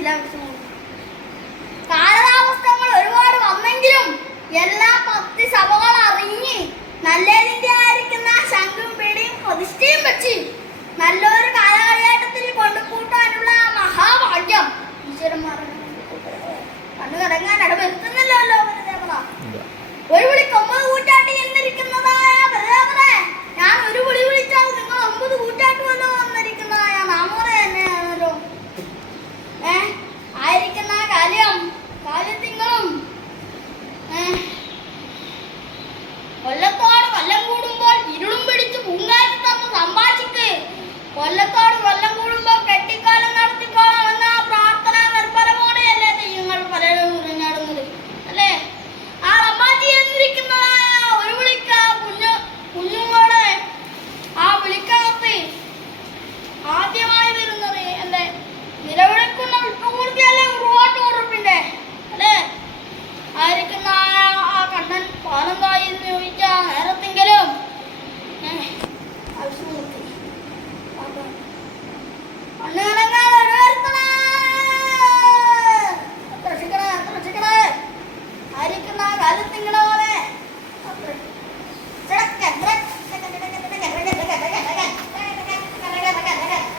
എല്ലാ വിഷമവും. കാലതാമസങ്ങൾ ഒരുപാട് വന്നെങ്കിലും എല്ലാ ഭക്തി സഭകൾ അറിഞ്ഞ് നല്ലതിന്റെ ആയിരിക്കുന്ന ശംഖും പിടിയും പ്രതിഷ്ഠയും വെച്ച് നല്ലൊരു കാലഘട്ടം